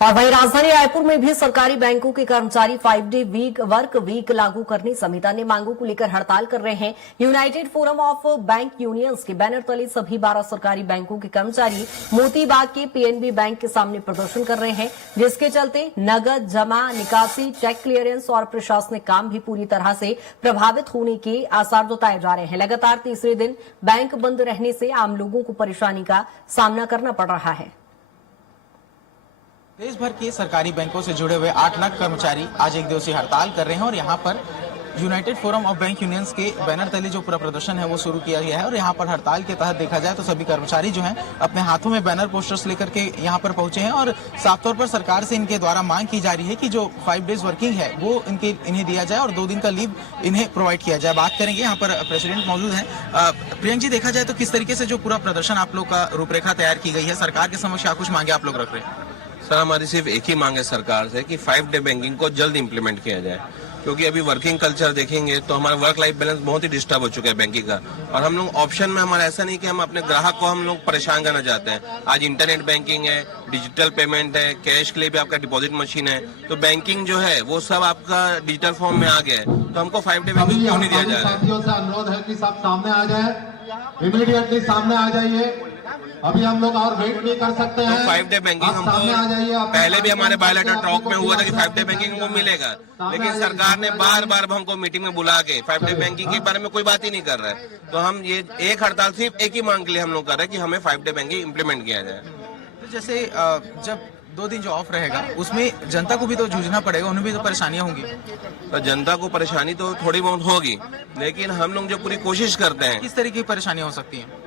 और वहीं राजधानी रायपुर में भी सरकारी बैंकों के कर्मचारी 5 डे वर्क वीक लागू करने समेत अन्य मांगों को लेकर हड़ताल कर रहे हैं। United forum of bank unions के बैनर तले सभी 12 सरकारी बैंकों के कर्मचारी मोतीबाग के पीएनबी बैंक के सामने प्रदर्शन कर रहे हैं, जिसके चलते नगद जमा, निकासी, चेक क्लियरेंस और प्रशासनिक काम भी पूरी तरह से प्रभावित होने के आसार जताए जा रहे हैं। लगातार तीसरे दिन बैंक बंद रहने से आम लोगों को परेशानी का सामना करना पड़ रहा है। देश भर के सरकारी बैंकों से जुड़े हुए 8 लाख कर्मचारी आज एक दिवसीय हड़ताल कर रहे हैं और यहाँ पर United forum of bank unions के बैनर तले जो पूरा प्रदर्शन है वो शुरू किया गया है। और यहाँ पर हड़ताल के तहत देखा जाए तो सभी कर्मचारी जो हैं अपने हाथों में बैनर पोस्टर्स लेकर के यहाँ पर पहुंचे हैं और साफ तौर पर सरकार से इनके द्वारा मांग की जा रही है कि जो 5 डेज वर्किंग है वो इन्हें दिया जाए और 2 दिन का लीव इन्हें प्रोवाइड किया जाए। बात करेंगे, यहाँ पर प्रेसिडेंट मौजूद है। प्रियंक जी, देखा जाए तो किस तरीके से जो पूरा प्रदर्शन आप लोग का रूपरेखा तैयार की गई है, सरकार के समक्ष क्या कुछ मांगे आप लोग रख रहे हैं? सर, हमारी सिर्फ एक ही मांग है सरकार से कि 5 डे बैंकिंग को जल्द इंप्लीमेंट किया जाए, क्योंकि अभी वर्किंग कल्चर देखेंगे तो हमारा वर्क लाइफ बैलेंस बहुत ही डिस्टर्ब हो चुका है बैंकिंग का। और हम लोग ऑप्शन में हमारा ऐसा नहीं कि हम अपने ग्राहक को हम लोग परेशान करना चाहते हैं। आज इंटरनेट बैंकिंग है, डिजिटल पेमेंट है, कैश के लिए भी आपका डिपॉजिट मशीन है, तो बैंकिंग जो है वो सब आपका डिजिटल फॉर्म में आ गया है। तो हमको 5 डे बैंकिंग क्यों नहीं दिया जा रहा है? साथियों से अनुरोध है कि सब सामने आ जाए, इमीडिएटली सामने आ जाइए। अभी हम लोग और वेट नहीं कर सकते हैं। तो 5 डे बैंकिंग हमको पहले भी हमारे बायोलेटर टॉक में हुआ था कि 5 डे बैंकिंग हमको मिलेगा, लेकिन सरकार ने बार बार हमको मीटिंग में बुला के 5 डे बैंकिंग के बारे में कोई बात ही नहीं कर रहा है। तो हम ये एक हड़ताल सिर्फ एक ही मांग के लिए हम लोग कर रहे हैं कि हमें 5 डे बैंकिंग इम्प्लीमेंट किया जाए। तो जैसे जब 2 दिन जो ऑफ रहेगा उसमें जनता को भी तो जूझना पड़ेगा, उन्हें भी तो परेशानियां होंगी। तो जनता को परेशानी तो थोड़ी बहुत होगी, लेकिन हम लोग जो पूरी कोशिश करते हैं। किस तरह की परेशानियां हो सकती हैं?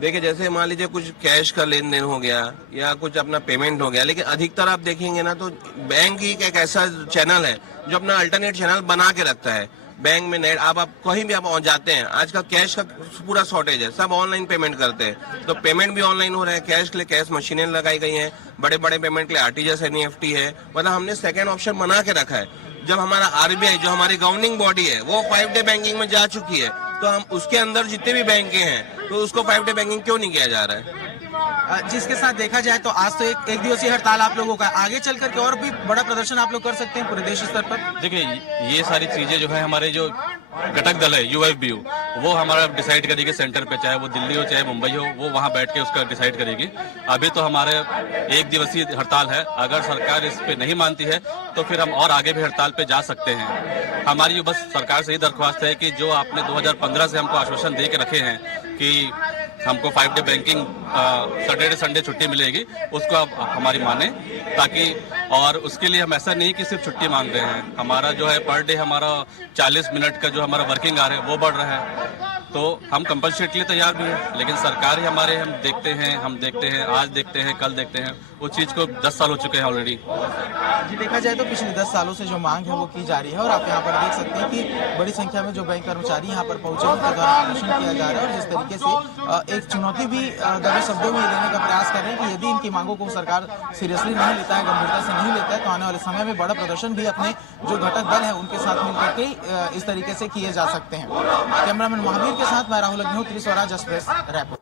देखिए, जैसे मान लीजिए कुछ कैश का लेन देन हो गया या कुछ अपना पेमेंट हो गया, लेकिन अधिकतर आप देखेंगे ना तो बैंक ही एक ऐसा चैनल है जो अपना अल्टरनेट चैनल बना के रखता है। बैंक में नेट आप कहीं भी आप जाते हैं, आजकल कैश का पूरा शॉर्टेज है, सब ऑनलाइन पेमेंट करते हैं, तो पेमेंट भी ऑनलाइन हो रहा है। कैश के लिए कैश मशीनें लगाई गई हैं, बड़े बड़े पेमेंट के लिए आरटीजीएस, एनईएफटी है, मतलब हमने सेकेंड ऑप्शन बना के रखा है। जब हमारा आरबीआई जो हमारी गवर्निंग बॉडी है वो 5 डे बैंकिंग में जा चुकी है, तो हम उसके अंदर जितने भी बैंक हैं तो उसको 5 डे बैंकिंग क्यों नहीं किया जा रहा है? जिसके साथ देखा जाए तो आज तो एक दिवसीय हड़ताल आप लोगों का, आगे चल करके और भी बड़ा प्रदर्शन आप लोग कर सकते हैं पूरे देश स्तर पर। देखिए, ये सारी चीजें जो है हमारे जो घटक दल है यूएफबीयू, वो हमारा डिसाइड करेगी सेंटर पे, चाहे वो दिल्ली हो चाहे मुंबई हो, वो वहाँ बैठ के उसका डिसाइड करेगी। अभी तो हमारे एक दिवसीय हड़ताल है, अगर सरकार इस पे नहीं मानती है तो फिर हम और आगे भी हड़ताल पे जा सकते हैं। हमारी जो बस सरकार से ही दरख्वास्त है कि जो आपने 2015 से हमको आश्वासन दे के रखे हैं कि हमको 5 डे बैंकिंग सैटरडे संडे छुट्टी मिलेगी, उसको आप हमारी माने, ताकि और उसके लिए हम ऐसा नहीं कि सिर्फ छुट्टी मांग रहे हैं। हमारा जो है पर डे हमारा 40 मिनट का जो हमारा वर्किंग आवर है वो बढ़ रहा है, तो हम कंपनसेट के लिए तैयार भी हैं, लेकिन सरकार ही हमारे हम देखते हैं, आज देखते हैं, कल देखते हैं, उस चीज़ को 10 साल हो चुके हैं ऑलरेडी। जी, देखा जाए तो पिछले 10 सालों से जो मांग है वो की जा रही है और आप यहाँ पर देख सकते हैं कि बड़ी संख्या में जो बैंक कर्मचारी यहाँ पर पहुंचे उनके द्वारा प्रदर्शन किया जा रहा है और जिस तरीके से एक चुनौती भी दबे शब्दों में देने का प्रयास कर रहे हैं कि यदि इनकी मांगों को सरकार सीरियसली नहीं लेता है, गंभीरता से नहीं लेता है, तो आने वाले समय में बड़ा प्रदर्शन भी अपने जो घटक दल है उनके साथ मिलकर के इस तरीके से किए जा सकते हैं। कैमरामैन महावीर के साथ मैं राहुल अग्निहोत्री, स्वराज एक्सप्रेस, रायपुर।